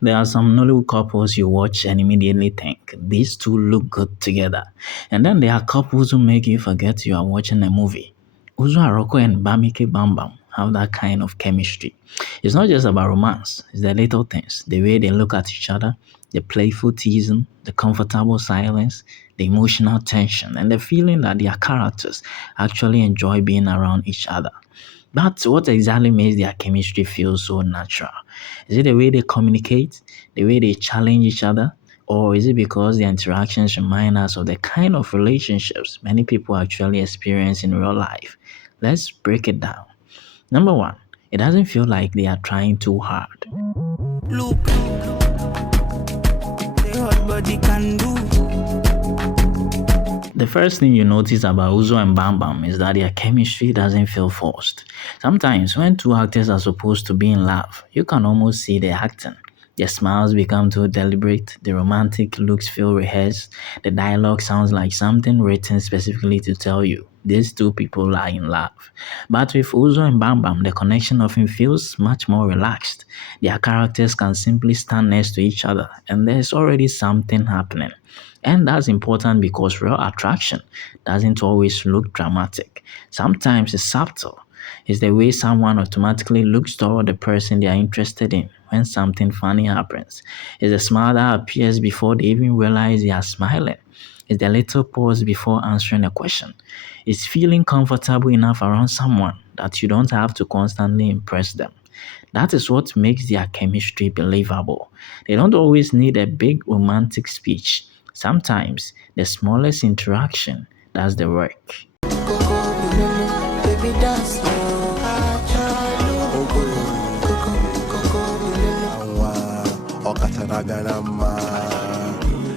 There are some Nollywood couples you watch and immediately think these two look good together. And then there are couples who make you forget you are watching a movie. Uzor Arukwe and Bambam have that kind of chemistry. It's not just about romance, it's the little things, the way they look at each other, the playful teasing, the comfortable silence, the emotional tension, and the feeling that their characters actually enjoy being around each other. That's what exactly makes their chemistry feel so natural. Is it the way they communicate, the way they challenge each other, or is it because their interactions remind us of the kind of relationships many people actually experience in real life? Let's break it down. Number one, it doesn't feel like they are trying too hard. Look, the hot body can do. The first thing you notice about Uzor and Bambam is that their chemistry doesn't feel forced. Sometimes when two actors are supposed to be in love, you can almost see the acting. Their smiles become too deliberate, the romantic looks feel rehearsed, the dialogue sounds like something written specifically to tell you these two people are in love. But with Uzor and Bambam, the connection often feels much more relaxed. Their characters can simply stand next to each other and there's already something happening. And that's important because real attraction doesn't always look dramatic. Sometimes it's subtle. It's the way someone automatically looks toward the person they are interested in when something funny happens. It's the smile that appears before they even realize they are smiling. It's the little pause before answering a question. It's feeling comfortable enough around someone that you don't have to constantly impress them. That is what makes their chemistry believable. They don't always need a big romantic speech. Sometimes the smallest interaction does the work.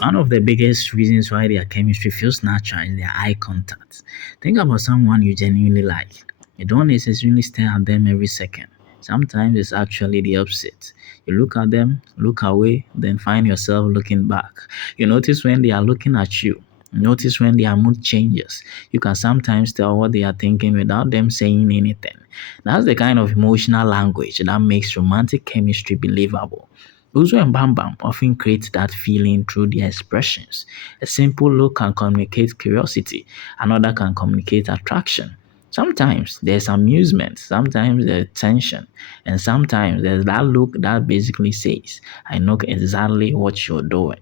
One of the biggest reasons why their chemistry feels natural is their eye contact. Think about someone you genuinely like. You don't necessarily stare at them every second. Sometimes it's actually the opposite. You look at them, look away, then find yourself looking back. You notice when they are looking at you. You notice when their mood changes. You can sometimes tell what they are thinking without them saying anything. That's the kind of emotional language that makes romantic chemistry believable. Uzor and Bambam often create that feeling through their expressions. A simple look can communicate curiosity, another can communicate attraction. Sometimes there's amusement, sometimes there's tension, and sometimes there's that look that basically says, I know exactly what you're doing.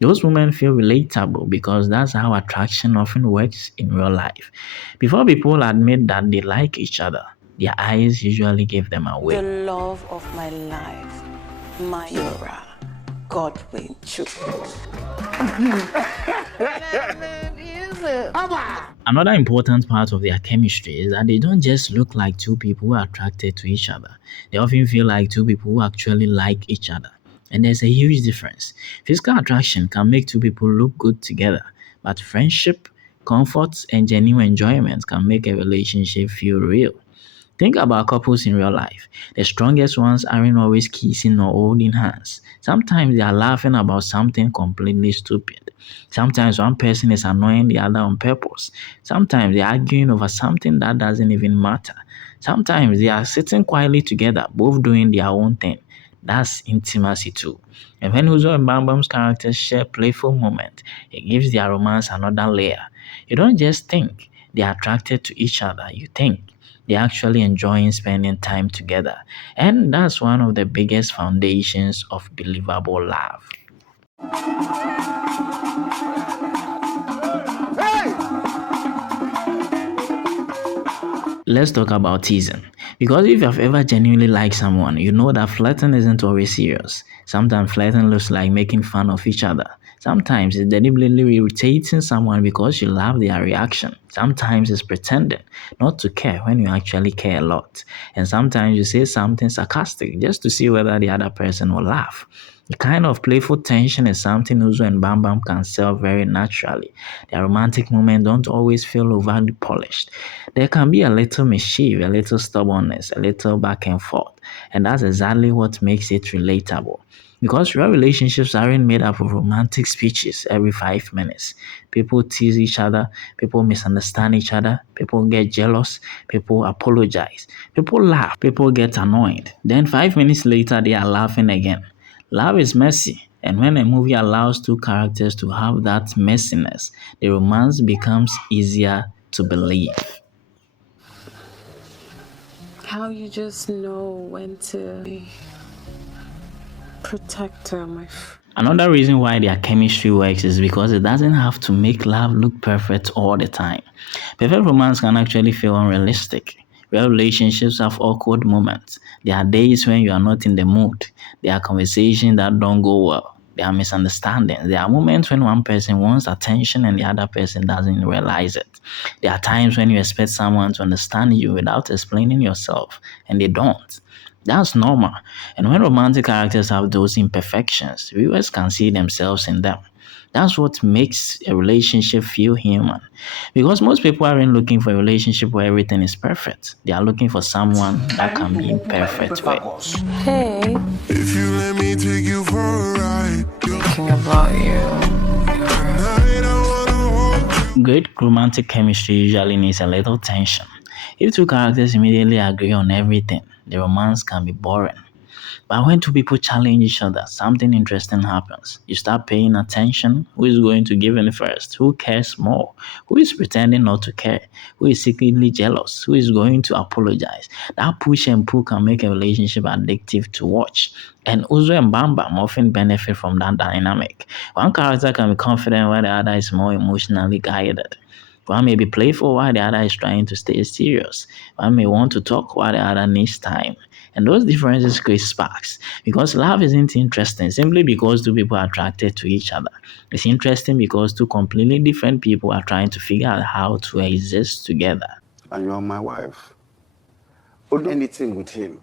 Those moments feel relatable because that's how attraction often works in real life. Before people admit that they like each other, their eyes usually give them away. The love of my life, Mayora, Godwin Chukwu. Another important part of their chemistry is that they don't just look like two people who are attracted to each other. They often feel like two people who actually like each other. And there's a huge difference. Physical attraction can make two people look good together, but friendship, comfort, and genuine enjoyment can make a relationship feel real. Think about couples in real life. The strongest ones aren't always kissing or holding hands. Sometimes they are laughing about something completely stupid. Sometimes one person is annoying the other on purpose. Sometimes they are arguing over something that doesn't even matter. Sometimes they are sitting quietly together, both doing their own thing. That's intimacy too. And when Uzor and Bambam's characters share playful moments, it gives their romance another layer. You don't just think they are attracted to each other, you think they're actually enjoying spending time together. And that's one of the biggest foundations of believable love. Let's talk about teasing. Because if you've ever genuinely liked someone, you know that flirting isn't always serious. Sometimes flirting looks like making fun of each other. Sometimes it's deliberately irritating someone because you love their reaction. Sometimes it's pretending not to care when you actually care a lot. And sometimes you say something sarcastic just to see whether the other person will laugh. The kind of playful tension is something Uzor and Bambam can sell very naturally. Their romantic moments don't always feel overly polished. There can be a little mischief, a little stubbornness, a little back and forth, and that's exactly what makes it relatable. Because real relationships aren't made up of romantic speeches every 5 minutes. People tease each other, people misunderstand each other, people get jealous, people apologize, people laugh, people get annoyed. Then 5 minutes later, they are laughing again. Love is messy, and when a movie allows two characters to have that messiness, the romance becomes easier to believe. How you just know when to protect her, my friend. Another reason why their chemistry works is because it doesn't have to make love look perfect all the time. Perfect romance can actually feel unrealistic. Real relationships have awkward moments. There are days when you are not in the mood. There are conversations that don't go well. There are misunderstandings. There are moments when one person wants attention and the other person doesn't realize it. There are times when you expect someone to understand you without explaining yourself, and they don't. That's normal. And when romantic characters have those imperfections, viewers can see themselves in them. That's what makes a relationship feel human. Because most people aren't looking for a relationship where everything is perfect. They are looking for someone that can be imperfect with. Hey, If you let me take you for a ride, thinking about you. tonight I wanna walk. Great romantic chemistry usually needs a little tension. If two characters immediately agree on everything, the romance can be boring. But when two people challenge each other, something interesting happens. You start paying attention. Who is going to give in first? Who cares more? Who is pretending not to care? Who is secretly jealous? Who is going to apologize? That push and pull can make a relationship addictive to watch. And Uzor and Bambam often benefit from that dynamic. One character can be confident while the other is more emotionally guided. One may be playful while the other is trying to stay serious. One may want to talk while the other needs time. And those differences create sparks because love isn't interesting simply because two people are attracted to each other. It's interesting because two completely different people are trying to figure out how to exist together. And you're my wife. Would do anything with him.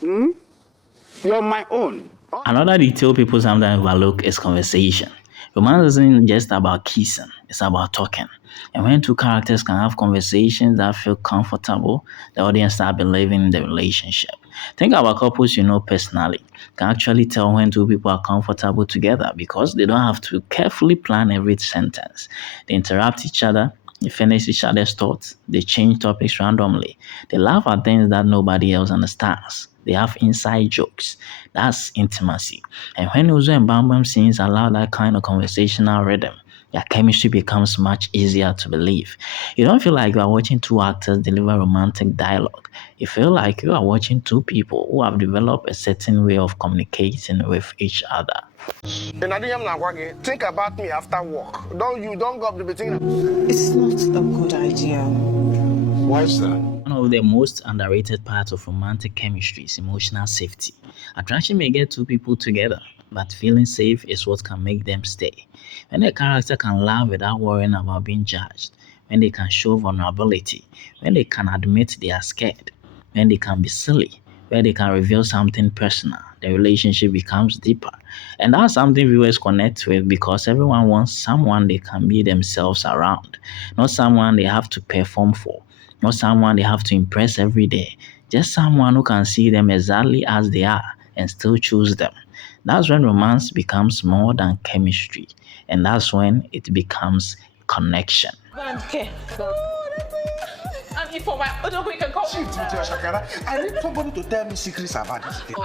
You're my own. Another detail people sometimes overlook is conversation. Romance isn't just about kissing, it's about talking. And when two characters can have conversations that feel comfortable, the audience start believing in the relationship. Think about couples you know personally. Can actually tell when two people are comfortable together because they don't have to carefully plan every sentence. They interrupt each other, they finish each other's thoughts, they change topics randomly. They laugh at things that nobody else understands. They have inside jokes. That's intimacy. And when Uzor and Bambam scenes allow that kind of conversational rhythm, their chemistry becomes much easier to believe. You don't feel like you are watching two actors deliver romantic dialogue. You feel like you are watching two people who have developed a certain way of communicating with each other. Think about me after work. Don't go up to the thing. It's not a good idea. Why is that? One of the most underrated parts of romantic chemistry is emotional safety. Attraction may get two people together, but feeling safe is what can make them stay. When a character can laugh without worrying about being judged, when they can show vulnerability, when they can admit they are scared, when they can be silly, where they can reveal something personal, the relationship becomes deeper. And that's something viewers connect with because everyone wants someone they can be themselves around, not someone they have to perform for, not someone they have to impress every day, just someone who can see them exactly as they are and still choose them. That's when romance becomes more than chemistry, and that's when it becomes connection. Okay. And if for my other we can call I need somebody to tell me secrets about this thing.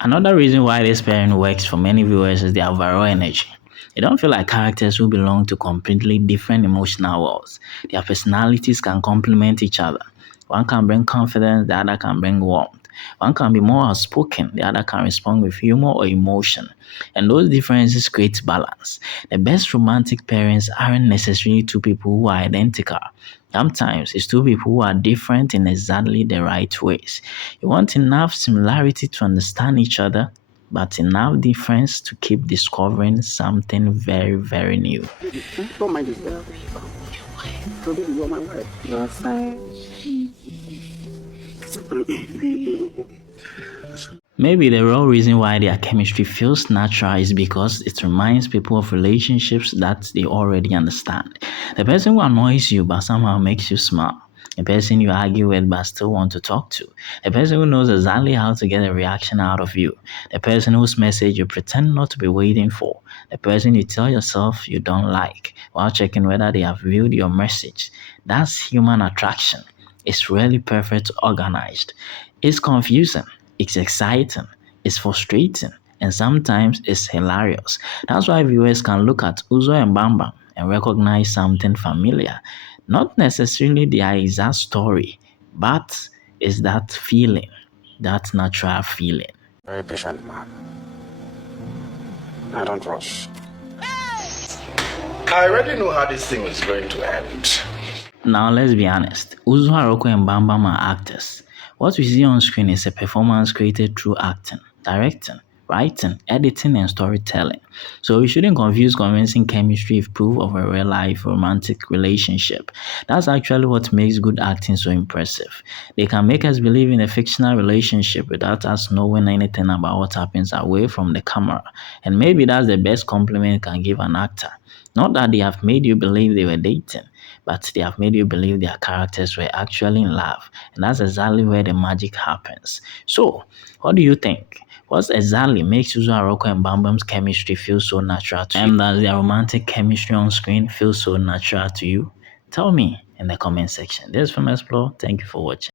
Another reason why this pairing works for many viewers is their overall energy. They don't feel like characters who belong to completely different emotional worlds. Their personalities can complement each other. One can bring confidence, the other can bring warmth. One can be more outspoken, the other can respond with humor or emotion. And those differences create balance. The best romantic pairings aren't necessarily two people who are identical. Sometimes it's two people who are different in exactly the right ways. You want enough similarity to understand each other, but enough difference to keep discovering something very, very new. Don't mind this. You're my wife. You're fine. Maybe the real reason why their chemistry feels natural is because it reminds people of relationships that they already understand. The person who annoys you but somehow makes you smile. The person you argue with but still want to talk to. The person who knows exactly how to get a reaction out of you. The person whose message you pretend not to be waiting for. The person you tell yourself you don't like while checking whether they have viewed your message. That's human attraction. It's really perfect organized. It's confusing. It's exciting. It's frustrating. and sometimes it's hilarious. That's why viewers can look at Uzor and Bambam and recognize something familiar. Not necessarily their exact story, but it's that feeling, that natural feeling. Very patient man. I don't rush. I already know how this thing is going to end. Now let's be honest, Uzor Arukwe and Bambam are actors. What we see on screen is a performance created through acting, directing, writing, editing, and storytelling. So we shouldn't confuse convincing chemistry with proof of a real-life romantic relationship. That's actually what makes good acting so impressive. They can make us believe in a fictional relationship without us knowing anything about what happens away from the camera. And maybe that's the best compliment you can give an actor. Not that they have made you believe they were dating, but they have made you believe their characters were actually in love. And that's exactly where the magic happens. So, what do you think? What exactly makes Uzor Arukwe and Bambam's chemistry feel so natural to you? And does their romantic chemistry on screen feel so natural to you? Tell me in the comment section. This is from Explore. Thank you for watching.